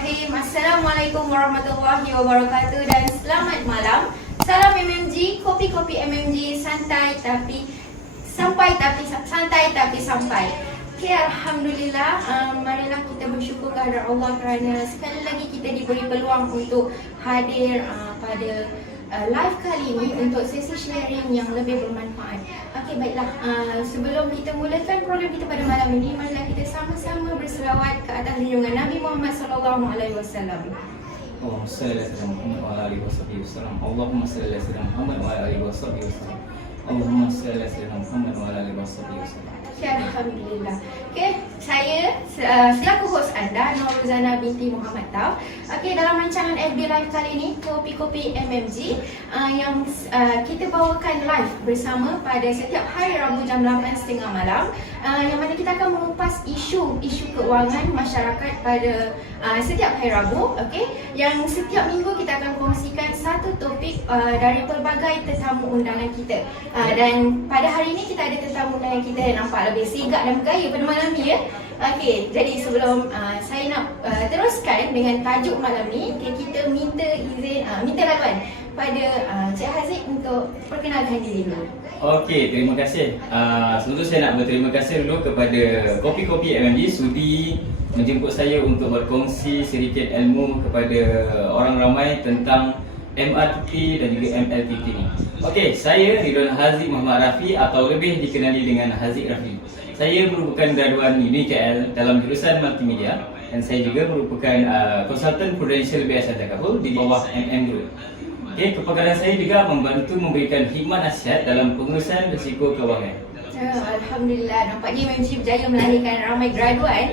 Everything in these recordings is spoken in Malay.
Bismillahirrahmanirrahim. Assalamualaikum warahmatullahi wabarakatuh dan selamat malam. Salam MMG, kopi-kopi MMG, santai tapi sampai Okay, Alhamdulillah, marilah kita bersyukur kepada Allah kerana sekali lagi kita diberi peluang untuk hadir pada live kali ini untuk sesi sharing yang lebih bermanfaat. Okey, baiklah, sebelum kita mulakan program kita pada malam ini, marilah kita sama-sama berselawat ke atas junjungan Nabi Muhammad sallallahu alaihi wasallam. Allahumma salli ala Muhammad wa ala alihi wasallam. Allahumma salli ala Muhammad wa ala alihi wasallam. Allahumma salli ala Muhammad wa ala alihi wasallam. Alhamdulillah. Okey, saya selaku hos anda Nuruzana binti Muhammad Tauf. Okey, dalam rancangan FB Live kali ini, Kopi-Kopi MMG yang kita bawakan live bersama pada setiap hari Rabu jam 8.30 malam, yang mana kita akan mengupas isu keuangan masyarakat pada setiap hari Rabu. Okey, yang setiap minggu kita akan kongsikan satu topik dari pelbagai tetamu undangan kita. Dan pada hari ini kita ada tetamu undangan kita yang nampak lebih sigap dan bergaya pada malam ni, ya. Okey, jadi sebelum saya nak teruskan dengan tajuk malam ni, kita minta izin, minta laluan pada Cik Haziq untuk perkenalkan diri dulu. Okey, terima kasih. Sebelum saya nak berterima kasih dulu kepada Kopi-Kopi MMG sudi menjemput saya untuk berkongsi sedikit ilmu kepada orang ramai tentang MRTT dan juga MLTT ni. Okey, saya Ridwan Haziq Muhammad Rafi atau lebih dikenali dengan Haziq Rafi. Saya merupakan graduan UniKL dalam jurusan Multimedia dan saya juga merupakan konsultan Prudential BSI Takaful di bawah MM Group. Okey, kepakaran saya juga membantu memberikan khidmat nasihat dalam pengurusan risiko kewangan. Alhamdulillah, nampaknya MMG berjaya melahirkan ramai graduan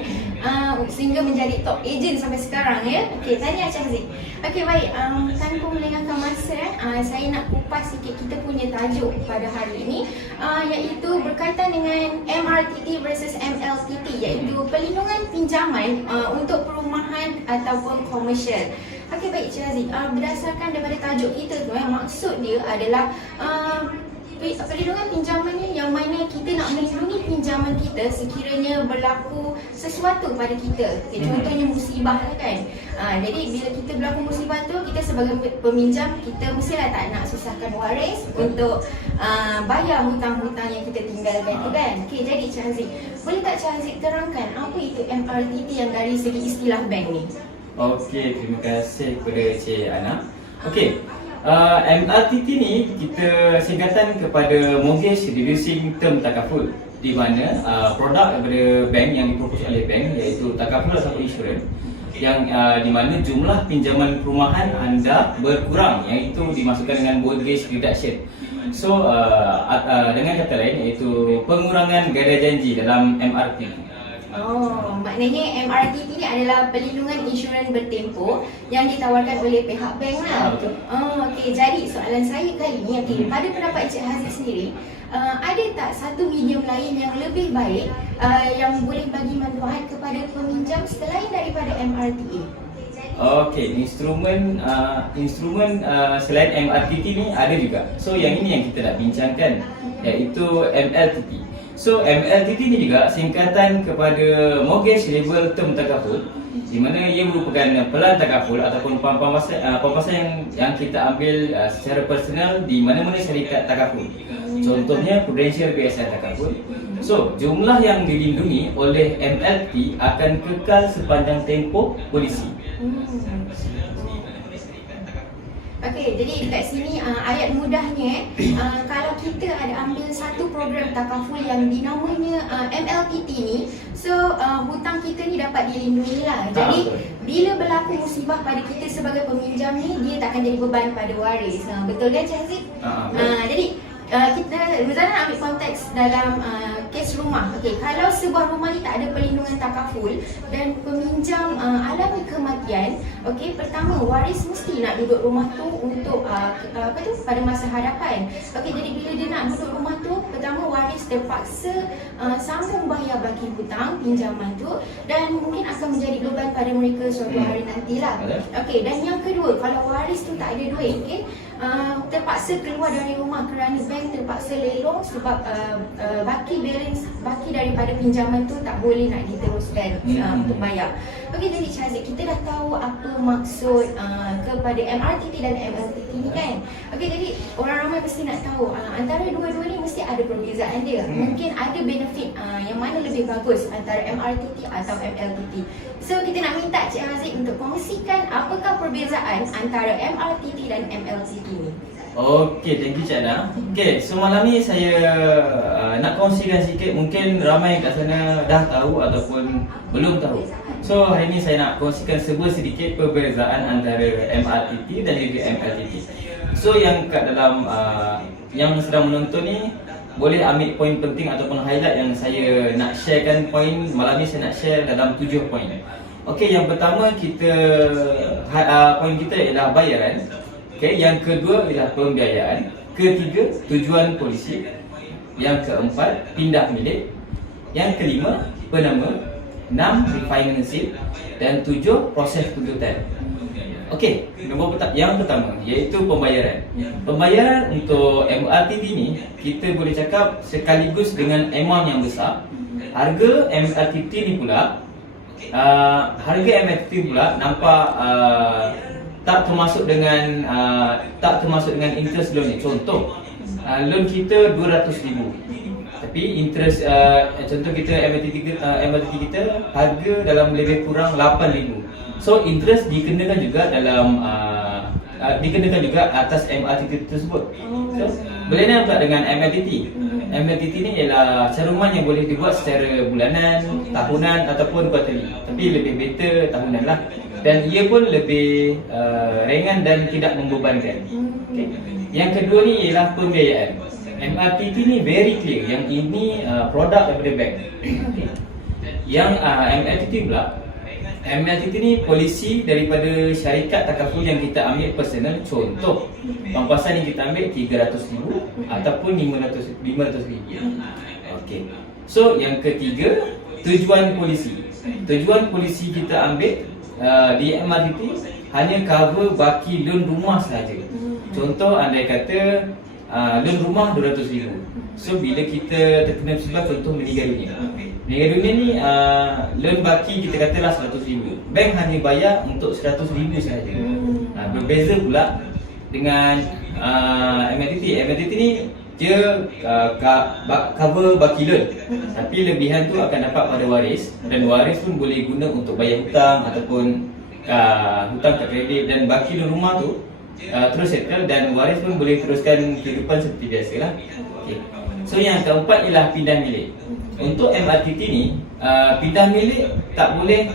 sehingga menjadi top agent sampai sekarang, ya. Okey, tanya Cik Haziq. Okey, baik, tanpa melengahkan masa, saya nak kupas sikit kita punya tajuk pada hari ini, iaitu berkaitan dengan MRTT versus MLTT, iaitu perlindungan pinjaman untuk perumahan ataupun komersial. Okey, baik Cik Haziq, berdasarkan daripada tajuk kita tu, maksud dia adalah perlindungan pinjamannya yang mana kita nak melindungi pinjaman kita sekiranya berlaku sesuatu pada kita. Okay, contohnya musibah lah kan. Jadi bila kita berlaku musibah tu, kita sebagai peminjam, kita mestilah tak nak susahkan waris untuk bayar hutang-hutang yang kita tinggalkan tu kan. Okay, jadi Cik Haziq, boleh tak Cik Haziq terangkan apa itu MRTT yang dari segi istilah bank ni? Okey, terima kasih kepada Cik Ana. Okey, MRTT ni kita singkatan kepada Mortgage Reducing Term Takaful, di mana produk daripada bank yang dipropos oleh bank iaitu takaful ataupun insurans yang di mana jumlah pinjaman perumahan anda berkurang, iaitu dimasukkan dengan mortgage reduction. So dengan kata lain iaitu pengurangan gada janji dalam MRTT. Oh, maknanya MRTT ni adalah perlindungan insurans bertempoh yang ditawarkan oleh pihak bank lah. Betul. Oh, okey. Jadi soalan saya kali ni, okey, pada pendapat Cik Haziq sendiri, ada tak satu medium lain yang lebih baik yang boleh bagi manfaat kepada peminjam selain daripada MRTA? Okey, instrumen selain MRTT ni ada juga. So yang ini yang kita nak bincangkan, iaitu MLTT. So MLTT ni juga singkatan kepada Mortgage Level Term Takaful, di mana ia merupakan pelan takaful ataupun pampasan yang kita ambil secara personal di mana-mana syarikat takaful. Contohnya Prudential BSI Takaful. So jumlah yang dilindungi oleh MLTT akan kekal sepanjang tempoh polisi. Okey, jadi dekat sini ayat mudahnya, kalau kita ada ambil satu program takaful yang dinamanya MLTT ni, so hutang kita ni dapat dilindungi lah. Jadi bila berlaku musibah pada kita sebagai peminjam ni, dia tak akan jadi beban pada waris. Betul kan Cik Haziq? Jadi kita Ruzana ambil konteks dalam kes rumah. Okey, kalau sebuah rumah ni tak ada perlindungan takaful dan peminjam alami kematian, okey, pertama waris mesti nak duduk rumah tu untuk pada masa hadapan. Okey, jadi bila dia nak duduk rumah tu, pertama waris terpaksa sambung bayar bagi hutang pinjaman tu dan mungkin akan menjadi beban pada mereka suatu hari nantilah. Okey, dan yang kedua, kalau waris tu tak ada duit, okey, terpaksa keluar dari rumah kerana bank terpaksa lelong sebab baki daripada pinjaman tu tak boleh nak diteruskan untuk bayar. Okey, jadi Cik Haziq, kita dah tahu apa maksud kepada MRTT dan MLTT ni kan. Okey, jadi orang ramai pasti nak tahu antara dua-dua ni mesti ada perbezaan dia. Mungkin ada benefit yang mana lebih bagus antara MRTT atau MLTT. So kita nak minta Cik Haziq untuk kongsikan apakah perbezaan antara MRTT dan MLTT ni. Okey, thank you Cik Ana. Okey, so malam ni saya nak kongsikan sikit, mungkin ramai kat sana dah tahu ataupun belum tahu. So hari ni saya nak kongsikan sedikit perbezaan antara MRTT dan juga MLTT. So yang kat dalam yang sedang menonton ni boleh ambil poin penting ataupun highlight yang saya nak sharekan. Poin malam ni saya nak share dalam 7 poin. Okey, yang pertama poin kita ialah bayaran. Okey, yang kedua ialah pembiayaan. Ketiga, tujuan polisi. Yang keempat, pindah milik. Yang kelima, penama. 6, refinancing. Dan 7, proses tuntutan. Okey, yang pertama iaitu pembayaran. Pembayaran untuk MRTT ni kita boleh cakap sekaligus dengan amount yang besar. Harga MRTT ni pula nampak tak termasuk dengan interest loan ni. Contoh, loan kita 200,000. Tapi interest contoh kita MRTT kita harga dalam lebih kurang 8,000. So interest dikenakan juga atas MRTT tersebut. So berbeza pula dengan MLTT. MLTT ni ialah caruman yang boleh dibuat secara bulanan, tahunan ataupun quarterly. Tapi lebih better tahunan lah. Dan ia pun lebih ringan dan tidak membebankan. Okay. Yang kedua ni ialah pembiayaan. MRTT ni very clear yang ini produk daripada bank. Yang MLTT ni polisi daripada syarikat takaful yang kita ambil personal. Contoh, pampasan yang kita ambil 300,000 ataupun 500,000. Okey. So yang ketiga, tujuan polisi. Tujuan polisi kita ambil di MRTT hanya cover baki loan rumah sahaja. Contoh, andai kata loan rumah 200,000. So bila kita terkena musibah, contoh meninggal dunia. Meninggal dunia ni loan baki kita katalah 100,000. Bank hanya bayar untuk 100,000 sahaja. Berbeza pula dengan MLTT. MLTT ni dia cover baki loan. Tapi lebihan tu akan dapat pada waris, dan waris pun boleh guna untuk bayar hutang ataupun hutang kat kredit, dan baki loan rumah tu terus settle dan waris pun boleh teruskan kehidupan seperti biasalah. Okay. So yang keempat ialah pindah milik. Untuk MRTT ni pindah milik tak boleh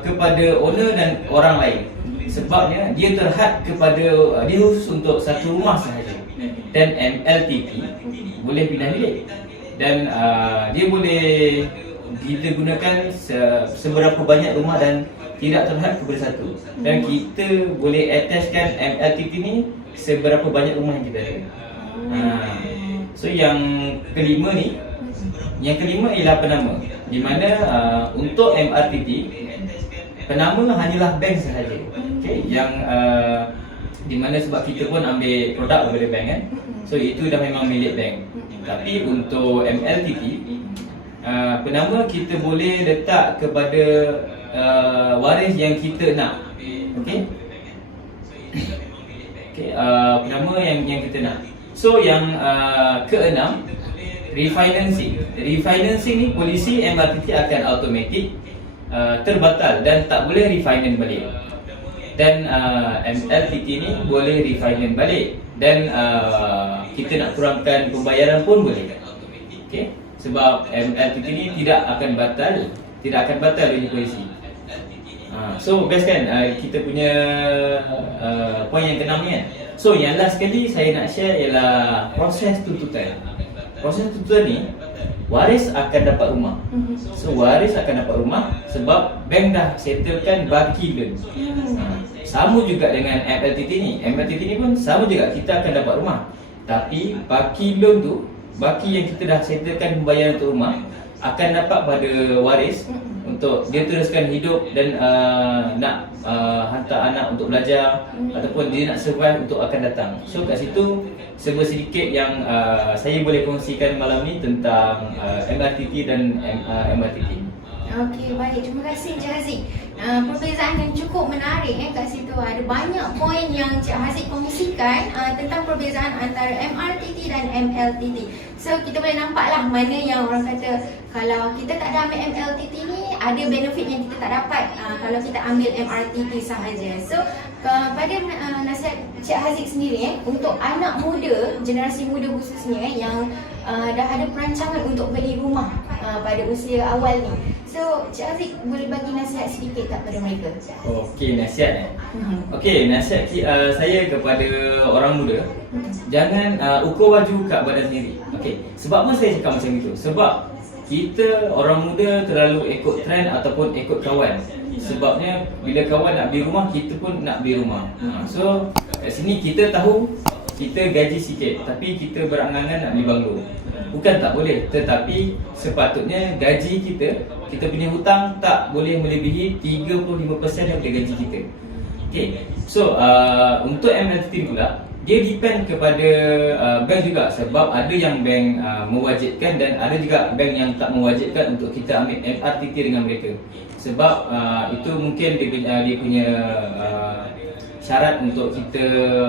kepada owner dan orang lain. Sebabnya dia terhad kepada dia khusus untuk satu rumah sahaja. Dan MLTT boleh pindah milik. Dan dia boleh kita gunakan seberapa banyak rumah dan tidak terhad kepada satu. Dan kita boleh attachkan MLTT ni seberapa banyak rumah yang kita ada. So yang kelima ialah penama. Di mana untuk MRTT penama hanyalah bank sahaja. Okay, yang di mana sebab kita pun ambil produk daripada bank kan. So itu dah memang milik bank. Tapi untuk MLTT penama kita boleh letak kepada waris yang kita nak. Okey. Penama yang kita nak. So yang keenam, refinancing. Refinancing ni polisi MRTT akan automatik terbatal dan tak boleh refinance balik. Dan MLTT ni boleh refinance balik, dan kita nak kurangkan pembayaran pun boleh. Okey. Sebab MLTT ni tidak akan batal oleh polisi. So best kan kita punya poin yang keenam ni kan. So yang last sekali saya nak share ialah proses tuntutan. Proses tuntutan ni waris akan dapat rumah. So waris akan dapat rumah sebab bank dah settlekan baki loan. Sama juga dengan MLTT ni. MLTT ni pun sama juga, kita akan dapat rumah. Tapi baki loan tu, baki yang kita dah settlekan pembayaran untuk rumah, akan dapat pada waris untuk dia teruskan hidup dan nak hantar anak untuk belajar ataupun dia nak survive untuk akan datang. So kat situ serba sedikit yang saya boleh kongsikan malam ni tentang MRTT dan MRTT. Okey, baik. Terima kasih Encik Haziq. Perbezaan yang cukup menarik kat situ. Ada banyak poin yang Encik Haziq kongsikan tentang perbezaan antara MRTT dan MLTT. So kita boleh nampaklah mana yang orang kata kalau kita tak ada ambil MLTT ni ada benefit yang kita tak dapat kalau kita ambil MRTT sahaja. So pada nasihat Encik Haziq sendiri untuk anak muda, generasi muda khususnya yang dah ada perancangan untuk beli rumah pada usia awal ni. So Encik Haziq boleh bagi nasihat sedikit tak pada mereka? Okey, nasihat Okey, nasihat saya kepada orang muda, jangan ukur baju kat badan sendiri. Okey, sebab apa saya cakap macam itu? Sebab kita orang muda terlalu ikut trend ataupun ikut kawan. Sebabnya bila kawan nak beli rumah, kita pun nak beli rumah. So kat sini kita tahu kita gaji sikit tapi kita berangan-angan nak beli banglo. Bukan tak boleh, tetapi sepatutnya gaji kita punya hutang tak boleh melebihi 35% daripada gaji kita. Okay, so untuk MLTT pula, dia depend kepada bank juga. Sebab ada yang bank mewajibkan dan ada juga bank yang tak mewajibkan untuk kita ambil MRTT dengan mereka. Sebab itu mungkin dia punya syarat untuk kita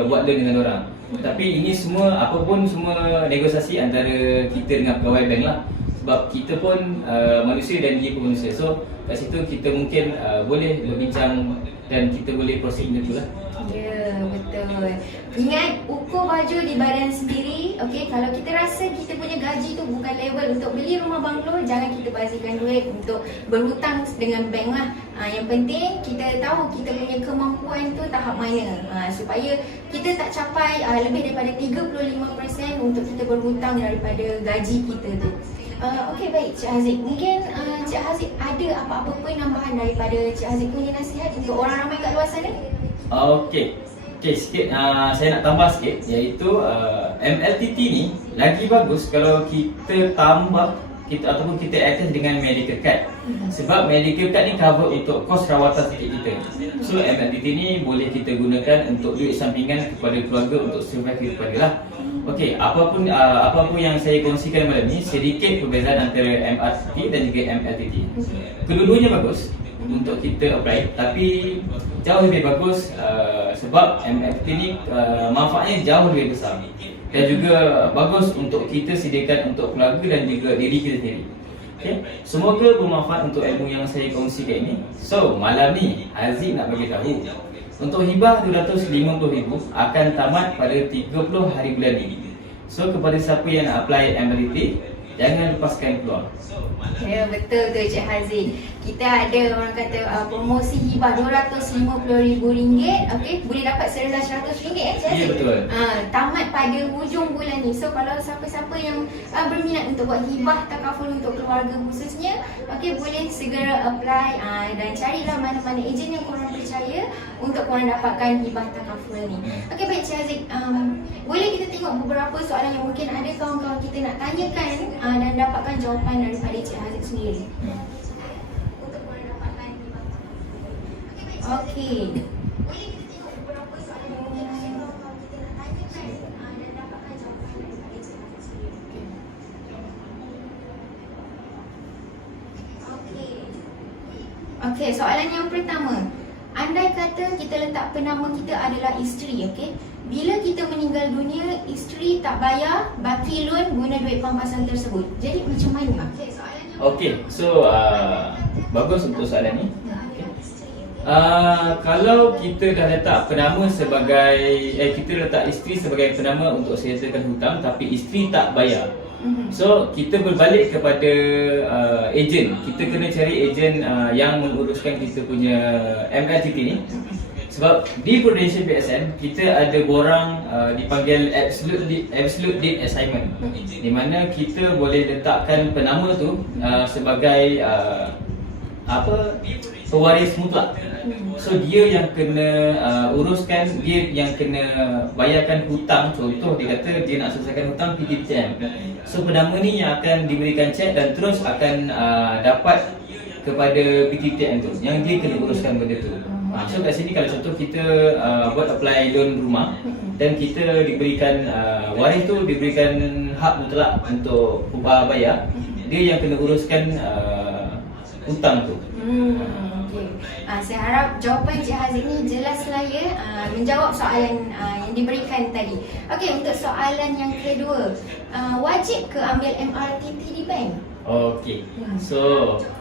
buat loan dengan orang. Tapi ini semua, apapun semua negosiasi antara kita dengan pegawai bank lah. Sebab kita pun manusia dan dia pun manusia. So kat situ kita mungkin boleh berbincang dan kita boleh proceed macam tu lah. Ya, betul. Ingat, ukur baju di badan sendiri. Okey, kalau kita rasa kita punya gaji tu bukan level untuk beli rumah banglo, jangan kita bazirkan duit untuk berhutang dengan bank lah. Yang penting kita tahu kita punya kemampuan tu tahap mana, supaya kita tak capai lebih daripada 35% untuk kita berhutang daripada gaji kita tu. Okey, baik Cik Haziq. Mungkin Cik Haziq ada apa-apa poin nambahan daripada Cik Haziq punya nasihat untuk orang ramai kat luar sana? Okey, sikit saya nak tambah sikit, iaitu MLTT ni lagi bagus kalau kita tambah ataupun kita attach dengan medical card. Sebab medical card ni cover untuk kos rawatan sakit kita. So MLTT ni boleh kita gunakan untuk duit sampingan kepada keluarga untuk survive kehidupan dia lah. Okey, apapun yang saya kongsikan malam ni, sedikit perbezaan antara MRTT dan juga MLTT. Kedua-duanya bagus untuk kita apply, tapi jauh lebih bagus sebab MLTT ni manfaatnya jauh lebih besar dan juga bagus untuk kita sediakan untuk keluarga dan juga diri kita sendiri. Okay? Semoga bermanfaat untuk ilmu yang saya kongsikan ini. So malam ni Haziq nak bagi tahu untuk hibah RM250,000 akan tamat pada 30 hari bulan ini. So kepada siapa yang nak apply MLTT, jangan lepaskan peluang. Ya, betul tu Cik Haziq. Kita ada orang kata promosi hibah RM250,000. Okey, boleh dapat serendah RM100 Cik Haziq. Ya, betul. Tamat pada hujung bulan ni. So kalau siapa-siapa yang berminat untuk buat hibah takaful untuk keluarga khususnya, okey, boleh segera apply dan carilah mana-mana ejen yang korang percaya untuk korang dapatkan hibah takaful ni. Okey, baik Cik Haziq. Boleh kita tengok beberapa soalan yang mungkin ada kawan-kawan kita nak tanyakan dan dapatkan jawapan daripada Cik Haziq sendiri. Okey. Okey, soalan yang pertama. Andai kata kita letak penama kita adalah isteri, okey? Bila kita meninggal dunia, isteri tak bayar baki loan guna duit pampasan tersebut. Jadi macam mana? Okey, so bagus untuk soalan ni. Kalau kita dah letak penama sebagai kita letak isteri sebagai penama untuk settlekan hutang tapi isteri tak bayar. So kita berbalik kepada ejen. Kita kena cari ejen yang menguruskan kita punya MLTT ni. Sebab di Prudential PSN kita ada borang dipanggil absolute deed assignment, di mana kita boleh letakkan penama tu sebagai pewaris mutlak. So dia yang kena uruskan, dia yang kena bayarkan hutang. Contoh dia kata dia nak selesaikan hutang PTPTN. So pertama ni yang akan diberikan cek dan terus akan dapat kepada PTPTN tu, yang dia kena uruskan benda tu. So kat sini kalau contoh kita buat apply loan rumah dan kita diberikan waris tu diberikan hak mutlak untuk upah bayar, dia yang kena uruskan hutang tu. Okay. Saya harap jawapan Cik Haziq ni jelas lah ya, menjawab soalan yang diberikan tadi. Okey, untuk soalan yang kedua, wajib ke ambil MRTT di bank? Okey. So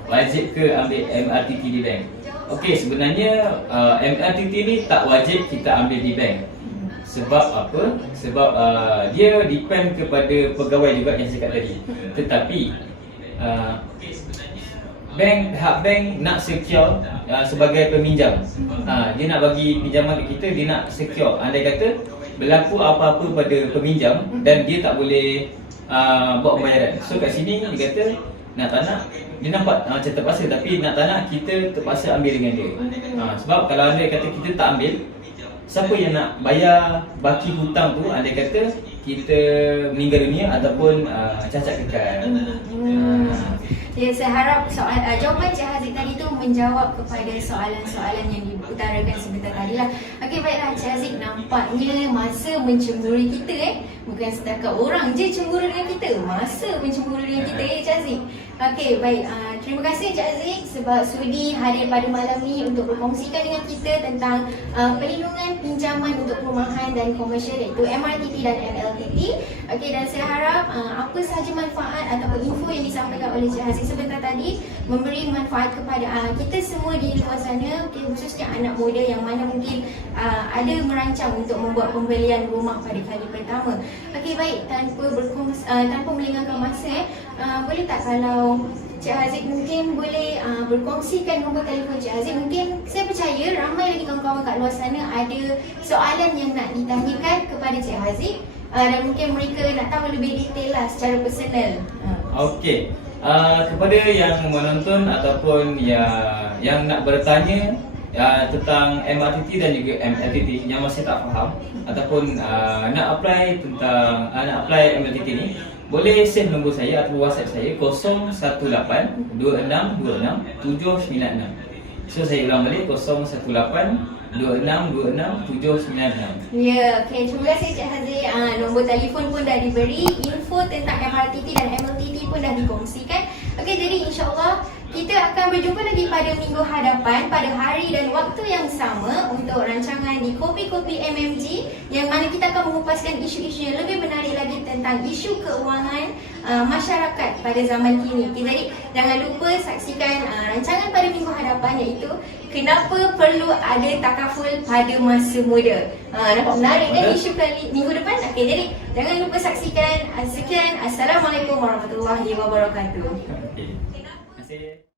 wajib ke ambil MRTT di bank? Okey, sebenarnya MRTT ni tak wajib kita ambil di bank. Sebab apa? Sebab dia depend kepada pegawai juga yang saya cakap tadi. Tetapi pihak bank nak secure sebagai peminjam. Dia nak bagi pinjaman ke kita, dia nak secure. Andai kata berlaku apa-apa pada peminjam dan dia tak boleh buat pembayaran. So kat sini dia kata nak tak nak, dia nampak macam terpaksa, tapi nak tak nak kita terpaksa ambil dengan dia. Sebab kalau andai kata kita tak ambil, siapa yang nak bayar baki hutang tu andai kata kita meninggal dunia ataupun cacat kekal. Ya, saya harap jawapan Cik Haziq tadi tu menjawab kepada soalan-soalan yang diutarakan sebentar tadi lah. Okey, baiklah Cik Haziq, nampaknya masa mencemburi kita bukan setakat orang je cemburu dengan kita, masa mencemburu dengan kita Cik Haziq. Okey, baik. Terima kasih Cik Haziq sebab sudi hadir pada malam ni untuk berkongsikan dengan kita tentang perlindungan pinjaman untuk perumahan dan komersial, iaitu MRTT dan MLTT. Okey, dan saya harap apa sahaja manfaat ataupun info yang disampaikan oleh Cik Haziq sebentar tadi memberi manfaat kepada kita semua di luar sana, khususnya anak muda yang mana mungkin ada merancang untuk membuat pembelian rumah pada kali pertama. Okey, baik, tanpa melengahkan masa, boleh tak kalau Cik Haziq mungkin boleh berkongsikan nombor telefon Cik Haziq? Mungkin saya percaya ramai lagi kawan-kawan kat luar sana ada soalan yang nak ditanyakan kepada Cik Haziq, dan mungkin mereka nak tahu lebih detail lah secara personal. Okey. Kepada yang menonton ataupun yang nak bertanya tentang MRTT dan juga MLTT yang masih tak faham ataupun nak apply MLTT ni, boleh save nombor saya atau WhatsApp saya 018 2626 796. So saya ulang balik, 018 2626 796. Ya, okey, terima kasih Cik Haziq. Nombor telefon pun dah diberi, info tentang MRTT dan MLTT pun dah dikongsikan. Okey, jadi insya-Allah kita akan berjumpa lagi pada minggu hadapan pada hari dan waktu yang sama untuk rancangan di Kopi-Kopi MMG, yang mana kita akan mengupaskan isu-isu yang lebih menarik lagi tentang isu keuangan masyarakat pada zaman kini. Okay, jadi jangan lupa saksikan rancangan pada minggu hadapan, iaitu kenapa perlu ada takaful pada masa muda. Nampak menarik kan isu kali minggu depan? Okey, jadi jangan lupa saksikan. Sekian, Assalamualaikum warahmatullahi wabarakatuh. Terima kasih.